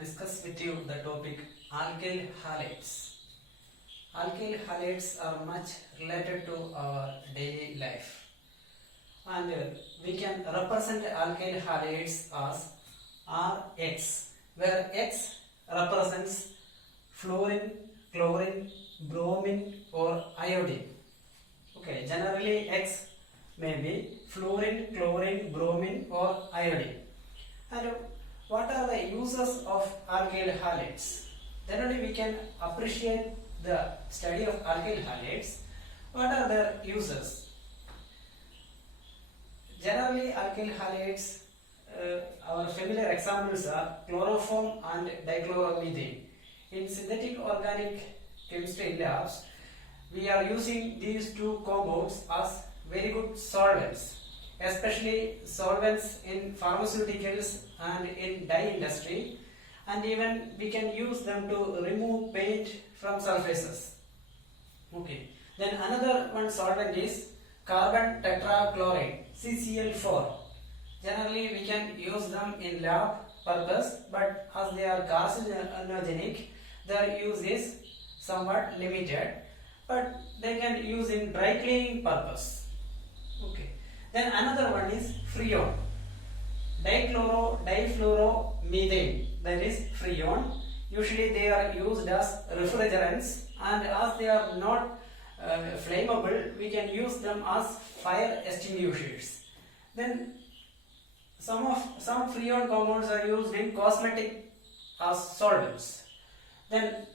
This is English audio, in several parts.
discuss with you the topic alkyl halides. Alkyl halides are much related to our daily life, and we can represent alkyl halides as Rx, where X represents fluorine, chlorine, bromine or iodine. Okay, generally X may be fluorine, chlorine, bromine or iodine. And what are the uses of alkyl halides? Then only we can appreciate the study of alkyl halides. What are their uses? Generally, alkyl halides, our familiar examples are chloroform and dichloromethane. In synthetic organic chemistry labs, we are using these two compounds as very good solvents, especially solvents in pharmaceuticals and in dye industry, and even we can use them to remove paint from surfaces. Okay. Then another one solvent is carbon tetrachloride, CCl4. Generally we can use them in lab purpose, but as they are carcinogenic, their use is somewhat limited, but they can use in dry cleaning purpose. Okay. Then another one is freon, difluoromethane, that is freon. Usually they are used as refrigerants, and as they are not flammable, we can use them as fire extinguishers. Then some freon compounds are used in cosmetic as solvents. Then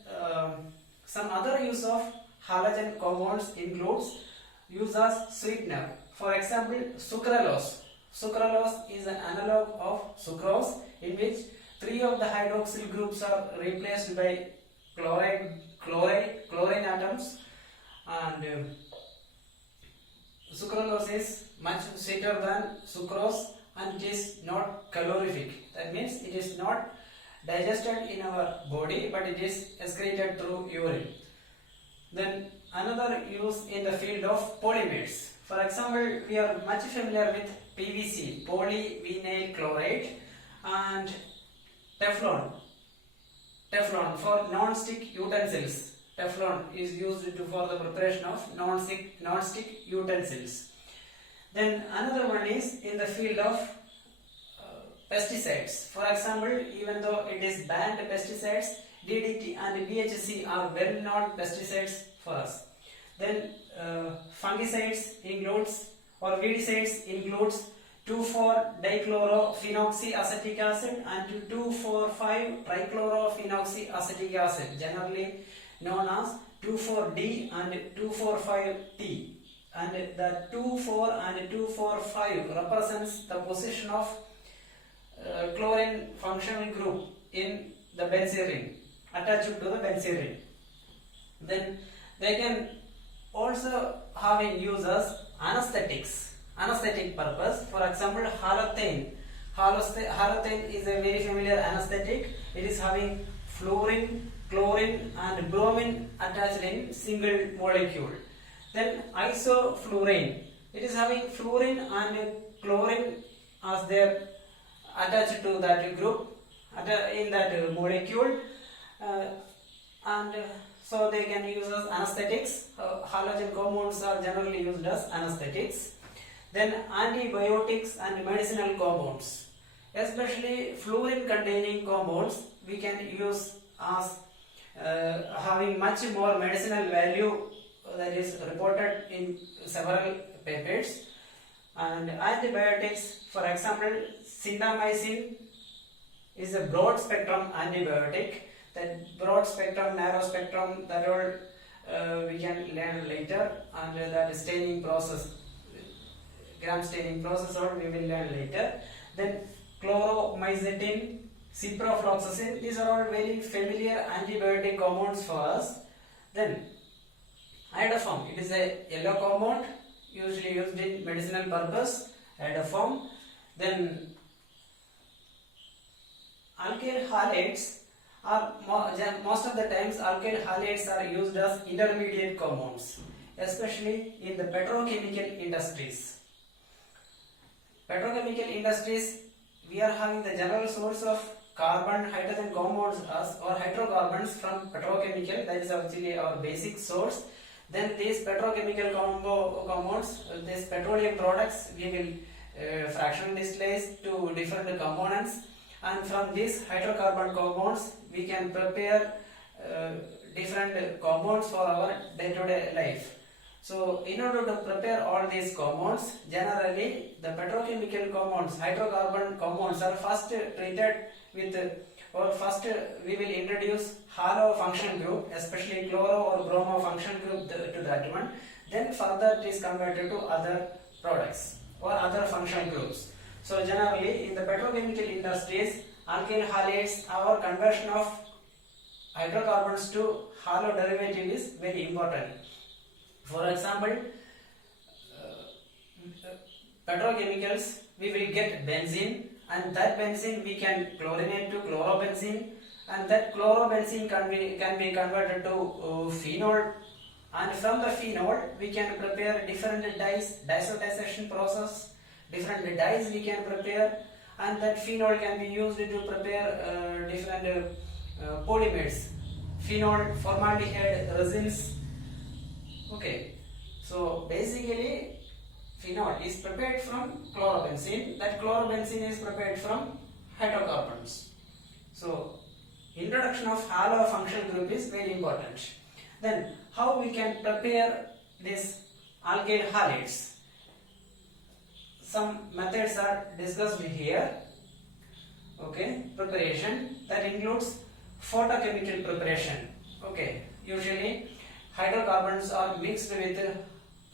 some other use of halogen compounds includes use as sweetener. For example, sucralose. Sucralose is an analog of sucrose, in which 3 of the hydroxyl groups are replaced by chlorine atoms, and sucralose is much sweeter than sucrose, and it is not calorific. That means it is not digested in our body, but it is excreted through urine. Then another use in the field of polymers. For example, we are much familiar with PVC, polyvinyl chloride, and Teflon for non-stick utensils. Teflon is used for the preparation of non-stick utensils. Then another one is in the field of pesticides. For example, even though it is banned pesticides, DDT and BHC are well-known pesticides for us. Then fungicides includes, or weedicides includes 2,4-dichlorophenoxyacetic acid and 2,4,5-trichlorophenoxyacetic acid, generally known as 2,4-D and 2,4,5-T. And the 2,4 and 2,4,5 represents the position of chlorine functional group in the benzene ring, attached to the benzene ring. Then they can also have in use as anesthetic purpose. For example, halothane. Halothane is a very familiar anesthetic. It is having fluorine, chlorine and bromine attached in single molecule. Then isoflurane. It is having fluorine and chlorine as their attached to that group in that molecule, and so they can use as anesthetics. Halogen compounds are generally used as anesthetics. Then antibiotics and medicinal compounds, especially fluorine containing compounds, we can use as having much more medicinal value, that is reported in several papers. And antibiotics, for example, syndamycin is a broad spectrum antibiotic. That broad spectrum, narrow spectrum, that all we can learn later, and that staining process, gram staining process, all we will learn later. Then chloromycetin, ciprofloxacin, these are all very familiar antibiotic compounds for us. Then iodoform, it is a yellow compound usually used in medicinal purpose, iodoform. Then alkyl halides are most of the times alkyl halides are used as intermediate compounds, especially in the petrochemical industries. Petrochemical industries, we are having the general source of carbon hydrogen compounds or hydrocarbons from petrochemical, that is actually our basic source. Then these petrochemical compounds, these petroleum products, we will fractional distillates to different components, and from these hydrocarbon compounds we can prepare different compounds for our day-to-day life. So in order to prepare all these compounds, generally the petrochemical compounds, hydrocarbon compounds are first treated with, or first we will introduce halo function group, especially chloro or bromo function group to that one. Then further it is converted to other products or other functional groups. So generally in the petrochemical industries, alkyl halides, our conversion of hydrocarbons to halo derivative is very important. For example, petrochemicals, we will get benzene, and that benzene we can chlorinate to chlorobenzene, and that chlorobenzene can be converted to phenol, and from the phenol we can prepare different dyes, diazotization process, different dyes we can prepare, and that phenol can be used to prepare different polymers, phenol, formaldehyde, resins. Okay, so basically phenol is prepared from chlorobenzene, that chlorobenzene is prepared from hydrocarbons. So introduction of halo functional group is very important. Then how we can prepare this alkyl halides? Some methods are discussed here. Okay, preparation that includes photochemical preparation. Okay, usually hydrocarbons are mixed with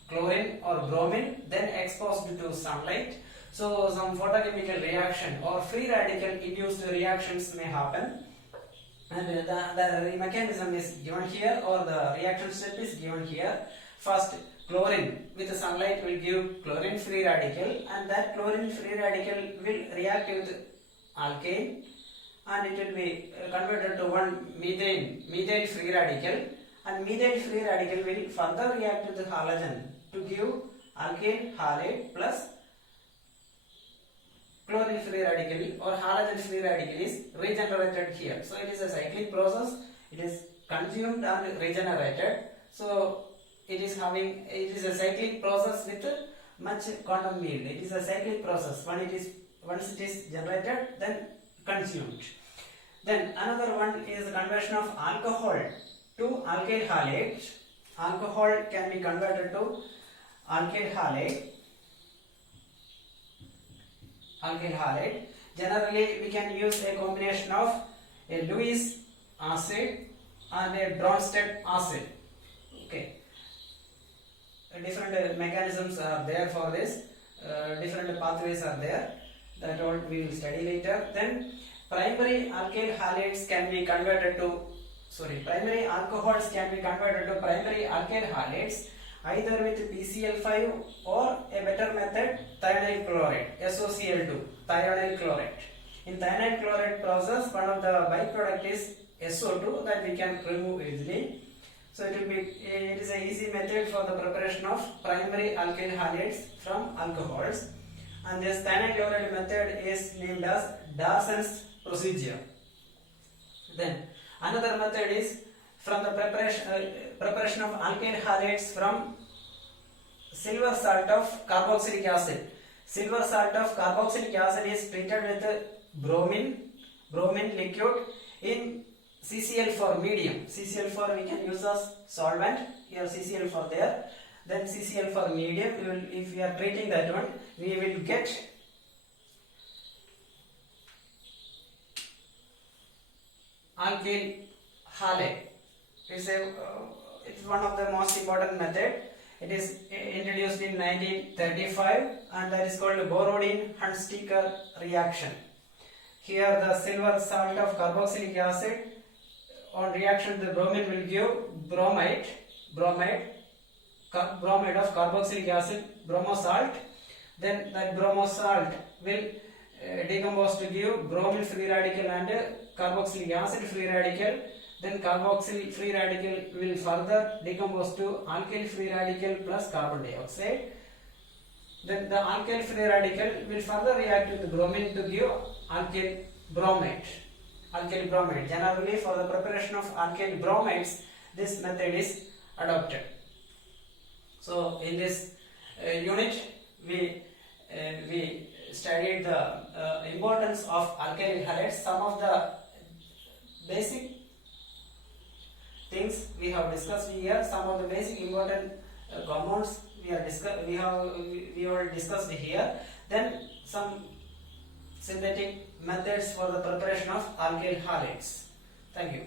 chlorine or bromine, then exposed to sunlight. So some photochemical reaction or free radical induced reactions may happen, and the mechanism is given here, or the reaction step is given here. First, chlorine with sunlight will give chlorine free radical, and that chlorine free radical will react with alkane, and it will be converted to one methyl free radical, and methyl free radical will further react with the halogen to give alkyl halide plus chlorine free radical or halogen free radical is regenerated here. So it is a cyclic process, it is consumed and regenerated. So it is a cyclic process with much quantum yield. It is a cyclic process. Once it is generated, then consumed. Then another one is the conversion of alcohol to alkyl halide. Alcohol can be converted to alkyl halide. Generally we can use a combination of a Lewis acid and a Bronsted acid. Okay, different mechanisms are there for this, different pathways are there, that all we will study later. Then primary alkyl halides can be converted to primary alcohols can be converted to primary alkyl halides either with PCl5 or a better method, thionyl chloride, SOCl2, thionyl chloride. In thionyl chloride process, one of the byproduct is SO2 that we can remove easily. So it is an easy method for the preparation of primary alkyl halides from alcohols, and this thionyl chloride method is named as Darson's procedure. Then another method is from the preparation of alkyl halides from silver salt of carboxylic acid. Silver salt of carboxylic acid is treated with bromine liquid in CCl4 medium. CCl4 we can use as solvent. Here CCl4 there. Then CCl4 medium, if we are treating that one, we will get alkyl halide. It's one of the most important method. It is introduced in 1935, and that is called Borodin-Hunsteker reaction. Here the silver salt of carboxylic acid on reaction the bromine will give bromide of carboxylic acid, bromo salt. Then that bromo salt will decompose to give bromine free radical and carboxylic acid free radical. Then carboxyl free radical will further decompose to alkyl free radical plus carbon dioxide. Then the alkyl free radical will further react with bromine to give alkyl bromide. alkyl bromide. Generally, for the preparation of alkyl bromides, this method is adopted. So, in this unit, we studied the importance of alkyl halides. Some of the basic things we have discussed here. Some of the basic important compounds we have discussed here. Then some synthetic methods for the preparation of alkyl halides. Thank you.